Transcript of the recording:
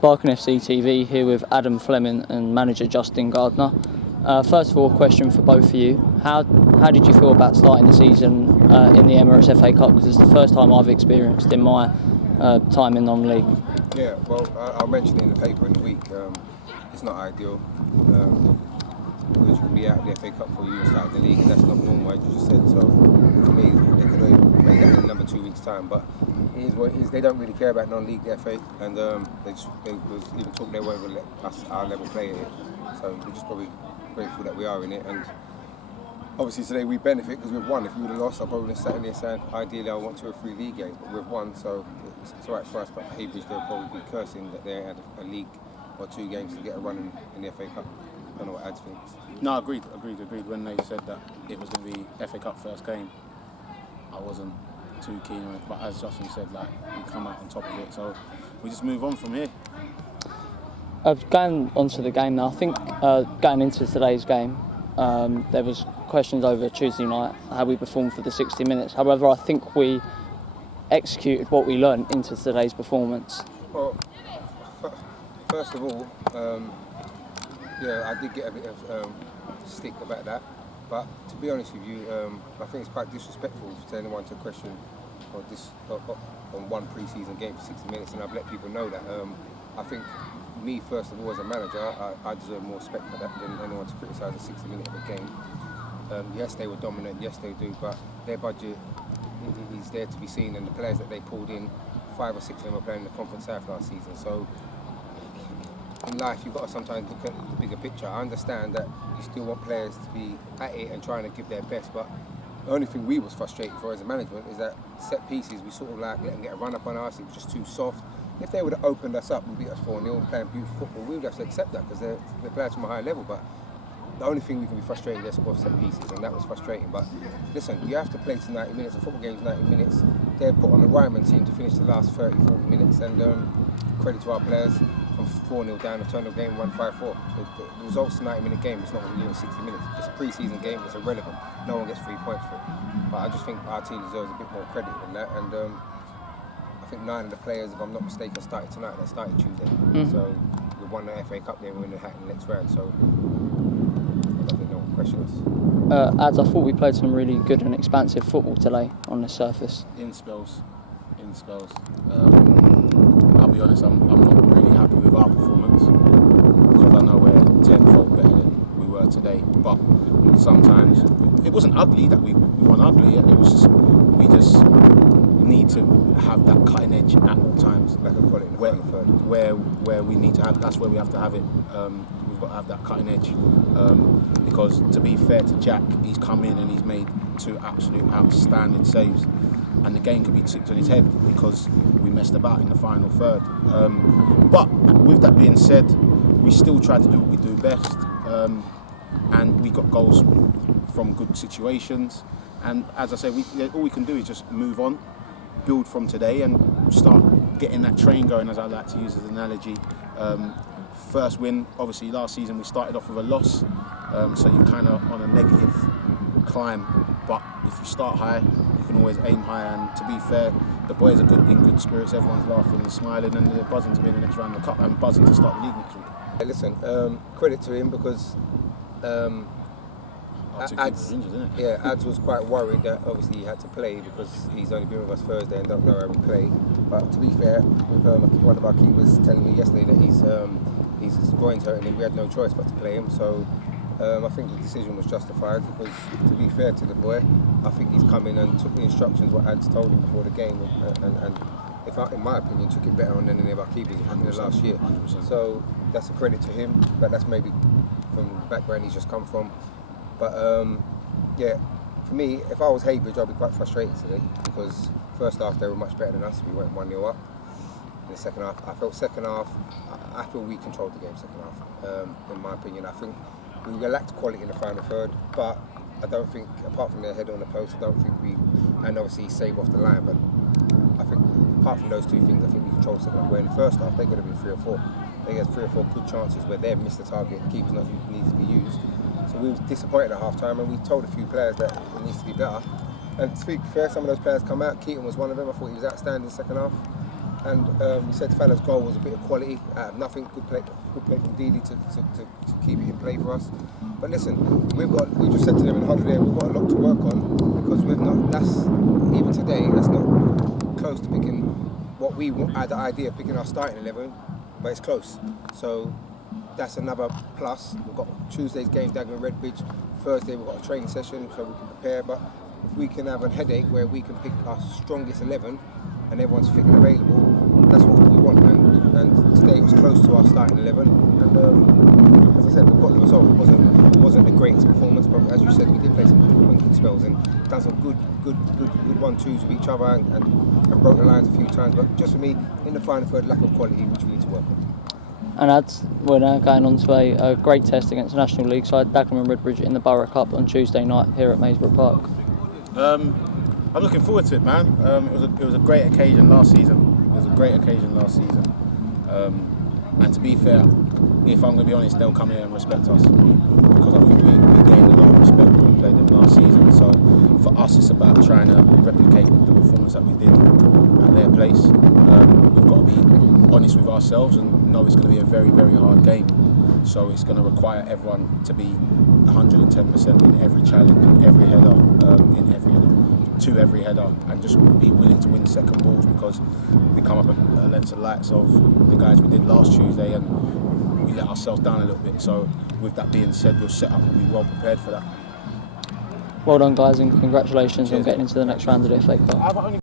Barking FC TV here with Adam Flemming and manager Justin Gardner. First of all, a question for both of you. How did you feel about starting the season in the Emirates FA Cup? Because it's the first time I've experienced in my time in non-league. Yeah, well, I'll mention it in the paper in the week. It's not ideal. Because you can be out of the FA Cup for you and start the league, and that's not normal, as you just said. So, for me, they could have made that in another 2 weeks' time. But it is what it is. They don't really care about non-league, the FA, and they was even talking they won't even let us our level play in it. So we're just probably grateful that we are in it. And obviously today we benefit because we've won. If we would have lost, I probably would have sat in there saying, ideally I want 2 or 3 league games, but we've won, so it's all right for us. But for Heybridge, they'll probably be cursing that they had a league or 2 games to get a run in the FA Cup. I don't know what Ads thinks. No, agreed. When they said that it was going to be FA Cup first game, I wasn't too keen on it. But as Justin said, we come out on top of it, so we just move on from here. Going on to the game now, I think going into today's game, there was questions over Tuesday night how we performed for the 60 minutes. However, I think we executed what we learned into today's performance. Well, first of all, I did get a bit of stick about that, but to be honest with you, I think it's quite disrespectful to anyone to question on one pre-season game for 60 minutes, and I've let people know that. I think me, first of all, as a manager, I deserve more respect for that than anyone to criticise a 60-minute of a game. Yes, they were dominant, yes they do, but their budget is there to be seen, and the players that they pulled in, 5 or 6 of them were playing in the Conference South last season. So in life, you've got to sometimes look at the bigger picture. I understand that you still want players to be at it and trying to give their best, but the only thing we was frustrated for as a management is that set pieces, we sort of let them get a run up on us. It was just too soft. If they would have opened us up and beat us 4-0 playing beautiful football, we would have to accept that because they're players from a high level. But the only thing we can be frustrated is with set pieces, and that was frustrating. But listen, you have to play to 90 minutes. A football game's 90 minutes. They're put on a Ryman team to finish the last 30, 40 minutes, and credit to our players. From 4-0 down, a turned the game 1-5-4. The results 90-minute game is not really in 60 minutes. It's a pre-season game, it's irrelevant. No one gets 3 points for it. But I just think our team deserves a bit more credit than that. And I think 9 of the players, if I'm not mistaken, started tonight. They started Tuesday. Mm-hmm. So we won the FA Cup game, we're in the hat in the next round. So I don't think no one questions us. Ads, I thought we played some really good and expansive football today on the surface. In spells. I'll be honest, I'm not really happy with our performance because I know we're tenfold better than we were today. But sometimes it wasn't ugly that we weren't ugly. It was just we just need to have that cutting edge at all times. Like I put it in the final third. Where we need to have, that's where we have to have it. We've got to have that cutting edge because to be fair to Jack, he's come in and he's made 2 absolute outstanding saves. And the game could be tipped on his head because we messed about in the final third. But with that being said, we still try to do what we do best, and we got goals from good situations. And as I say, all we can do is just move on, build from today, and start getting that train going, as I like to use as an analogy. First win, obviously last season we started off with a loss, so you're kind of on a negative climb. But if you start high, you can always aim high. And to be fair, the boys are in good spirits. Everyone's laughing and smiling, and they're buzzing to be in the next round of the cup and buzzing to start the league next week. Hey, listen, credit to him because Ads was quite worried that obviously he had to play because he's only been with us Thursday and don't know how we play. But to be fair, with one of our keepers telling me yesterday that his groin's hurting him, we had no choice but to play him. So I think the decision was justified because, to be fair to the boy, I think he's come in and took the instructions what Ads told him before the game, and if I, in my opinion, took it better on than any of our keepers in the last year. 100%. So that's a credit to him, but that's maybe from the background he's just come from. But for me, if I was Heybridge, I'd be quite frustrated today because first half they were much better than us. We went 1-0 up. In the second half, I feel we controlled the game second half. In my opinion, I think we lacked quality in the final third, but I don't think, apart from their head on the post, I don't think and obviously save off the line, but I think apart from those 2 things, I think we controlled the second half. Where in the first half, they could have been 3 or 4. They had 3 or 4 good chances where they've missed the target, the keeper's not needs to be used. So we were disappointed at half time, and we told a few players that it needs to be better. And to be fair, some of those players come out. Keaton was one of them. I thought he was outstanding in the second half. and he said Fallon's goal was a bit of quality, nothing. Good play from Dealey to keep it in play for us. But listen, we just said to them in holiday, we've got a lot to work on because even today, that's not close to picking what we had the idea of picking our starting 11, but it's close. So that's another plus. We've got Tuesday's game, Dagenham and Redbridge. Thursday we've got a training session so we can prepare. But if we can have a headache where we can pick our strongest 11 and everyone's fit and available, that's what we want. And today it was close to our starting 11. And as I said, we've got the result. It wasn't the greatest performance, but as you said, we did play some good spells and done some good 1-2s with each other and broke the lines a few times. But just for me, in the final third, lack of quality, which we need to work on. And we're now going on to a great test against the National League side, Dagenham and Redbridge in the Borough Cup on Tuesday night here at Maysbrook Park. I'm looking forward to it, man. It was a great occasion last season. And to be fair, if I'm going to be honest, they'll come here and respect us because I think we gained a lot of respect when we played them last season. So for us, it's about trying to replicate the performance that we did at their place. We've got to be honest with ourselves and know it's going to be a very, very hard game. So it's going to require everyone to be 110% in every challenge, in every header, to every header, and just be willing to win second balls because we come up against the likes of the guys we did last Tuesday and we let ourselves down a little bit. So with that being said, we'll set up and be well prepared for that. Well done, guys, and congratulations on getting into the next round of the FA Cup.